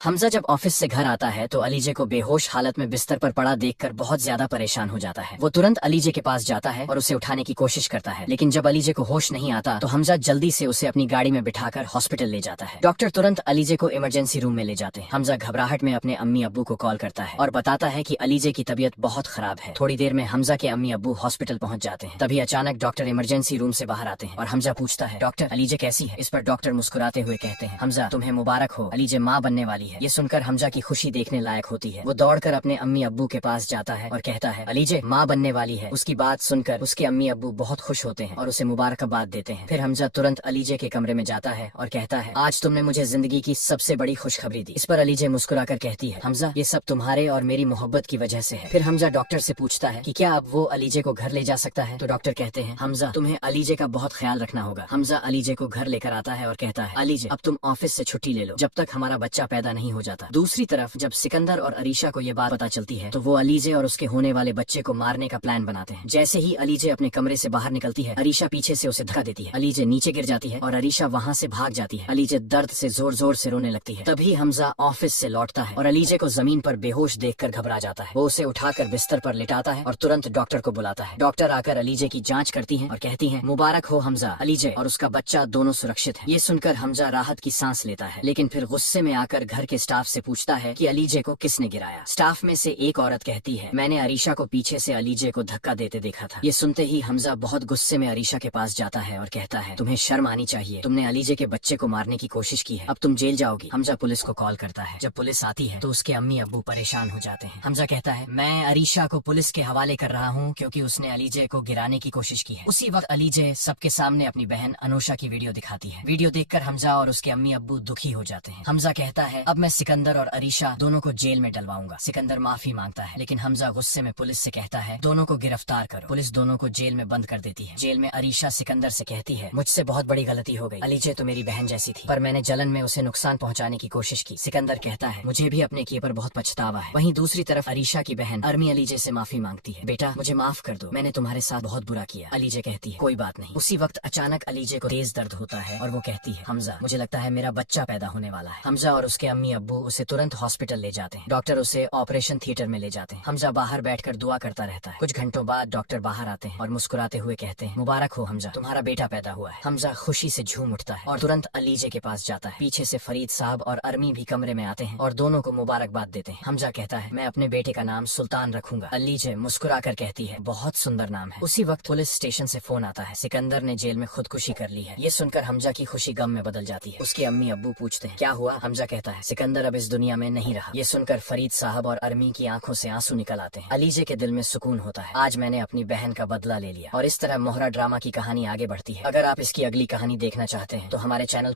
हमजा जब ऑफिस से घर आता है तो अलीजे को बेहोश हालत में बिस्तर पर पड़ा देखकर बहुत ज्यादा परेशान हो जाता है। वो तुरंत अलीजे के पास जाता है और उसे उठाने की कोशिश करता है, लेकिन जब अलीजे को होश नहीं आता तो हमजा जल्दी से उसे अपनी गाड़ी में बिठाकर हॉस्पिटल ले जाता है। डॉक्टर तुरंत अलीजे को इमरजेंसी रूम में ले जाते हैं। हमजा घबराहट में अपने अम्मी अब्बू को कॉल करता है और बताता है कि अलीजे की तबीयत बहुत खराब है। थोड़ी देर में हमजा के अम्मी अब्बू हॉस्पिटल पहुंच जाते हैं। तभी अचानक डॉक्टर इमरजेंसी रूम से बाहर आते हैं और हमजा पूछता है, डॉक्टर अलीजे कैसी है? इस पर डॉक्टर मुस्कुराते हुए कहते हैं, हमजा तुम्हें मुबारक हो, अलीजे माँ बनने वाली है। ये सुनकर हमजा की खुशी देखने लायक होती है। वो दौड़कर अपने अम्मी अब्बू के पास जाता है और कहता है, अलीजे माँ बनने वाली है। उसकी बात सुनकर उसके अम्मी अब्बू बहुत खुश होते हैं और उसे मुबारकबाद देते हैं। फिर हमजा तुरंत अलीजे के कमरे में जाता है और कहता है, आज तुमने मुझे जिंदगी की सबसे बड़ी खुशखबरी दी। इस पर अलीजे मुस्कुराकर कहती है, हमजा ये सब तुम्हारे और मेरी मोहब्बत की वजह से है। फिर हमजा डॉक्टर से पूछता है कि क्या अब वो अलीजे को घर ले जा सकता है? तो डॉक्टर कहते हैं, हमजा तुम्हें अलीजे का बहुत ख्याल रखना होगा। हमजा अलीजे को घर लेकर आता है और कहता है, अलीजे अब तुम ऑफिस से छुट्टी ले लो जब तक हमारा बच्चा पैदा नहीं हो जाता। दूसरी तरफ जब सिकंदर और अरीशा को ये बात पता चलती है तो वो अलीजे और उसके होने वाले बच्चे को मारने का प्लान बनाते हैं। जैसे ही अलीजे अपने कमरे से बाहर निकलती है, अरीशा पीछे से उसे धक्का देती है। अलीजे नीचे गिर जाती है और अरीशा वहाँ से भाग जाती है। अलीजे दर्द से जोर जोर से रोने लगती है। तभी हमजा ऑफिस से लौटता है और अलीजे को जमीन पर बेहोश देखकर घबरा जाता है। वो उसे उठाकर बिस्तर पर लिटाता है और तुरंत डॉक्टर को बुलाता है। डॉक्टर आकर अलीजे की जाँच करती है और कहती है, मुबारक हो हमजा, अलीजे और उसका बच्चा दोनों सुरक्षित है। ये सुनकर हमजा राहत की सांस लेता है, लेकिन फिर गुस्से में आकर घर के स्टाफ से पूछता है कि अलीजे को किसने गिराया। स्टाफ में से एक औरत कहती है, मैंने अरीशा को पीछे से अलीजे को धक्का देते देखा था। ये सुनते ही हमजा बहुत गुस्से में अरीशा के पास जाता है और कहता है, तुम्हें शर्म आनी चाहिए, तुमने अलीजे के बच्चे को मारने की कोशिश की है, अब तुम जेल जाओगी। हमजा पुलिस को कॉल करता है। जब पुलिस आती है तो उसके अम्मी अब्बू परेशान हो जाते हैं। हमजा कहता है, मैं अरीशा को पुलिस के हवाले कर रहा हूँ क्योंकि उसने अलीजे को गिराने की कोशिश की है। उसी वक्त अलीजे सबके सामने अपनी बहन अनुषा की वीडियो दिखाती है। वीडियो देखकर हमजा और उसके अम्मी अब्बू दुखी हो जाते हैं। हमजा कहता है, अब मैं सिकंदर और अरीशा दोनों को जेल में डलवाऊंगा। सिकंदर माफी मांगता है, लेकिन हमजा गुस्से में पुलिस से कहता है, दोनों को गिरफ्तार करो। पुलिस दोनों को जेल में बंद कर देती है। जेल में अरीशा सिकंदर से कहती है, मुझसे बहुत बड़ी गलती हो गई, अलीजे तो मेरी बहन जैसी थी, पर मैंने जलन में उसे नुकसान पहुंचाने की कोशिश की। सिकंदर कहता है, मुझे भी अपने किए पर बहुत पछतावा है। वहीं दूसरी तरफ अरीशा की बहन अरमी अलीजे से माफी मांगती है, बेटा मुझे माफ कर दो, मैंने तुम्हारे साथ बहुत बुरा किया। अलीजे कहती है, कोई बात नहीं। उसी वक्त अचानक अलीजे को तेज दर्द होता है और वो कहती है, हमजा मुझे लगता है मेरा बच्चा पैदा होने वाला है। हमजा और उसके अम्मी अब्बू उसे तुरंत हॉस्पिटल ले जाते हैं। डॉक्टर उसे ऑपरेशन थिएटर में ले जाते हैं। हमजा बाहर बैठकर दुआ करता रहता है। कुछ घंटों बाद डॉक्टर बाहर आते हैं और मुस्कुराते हुए कहते हैं, मुबारक हो हमजा, तुम्हारा बेटा पैदा हुआ है। हमजा खुशी से झूम उठता है और तुरंत अलीजे के पास जाता है। पीछे से फरीद साहब और अरमी भी कमरे में आते हैं और दोनों को मुबारकबाद देते हैं। हमजा कहता है, मैं अपने बेटे का नाम सुल्तान रखूंगा। अलीजे मुस्कुराकर कहती है, बहुत सुंदर नाम है। उसी वक्त पुलिस स्टेशन से फोन आता है, सिकंदर ने जेल में खुदकुशी कर ली है। ये सुनकर हमजा की खुशी गम में बदल जाती है। उसके अम्मी अब्बू पूछते हैं, क्या हुआ? हमजा कहता है, सिकंदर अब इस दुनिया में नहीं रहा। ये सुनकर फरीद साहब और अरमी की आंखों से आंसू निकल आते हैं। अलीजे के दिल में सुकून होता है, आज मैंने अपनी बहन का बदला ले लिया। और इस तरह मोहरा ड्रामा की कहानी आगे बढ़ती है। अगर आप इसकी अगली कहानी देखना चाहते हैं तो हमारे चैनल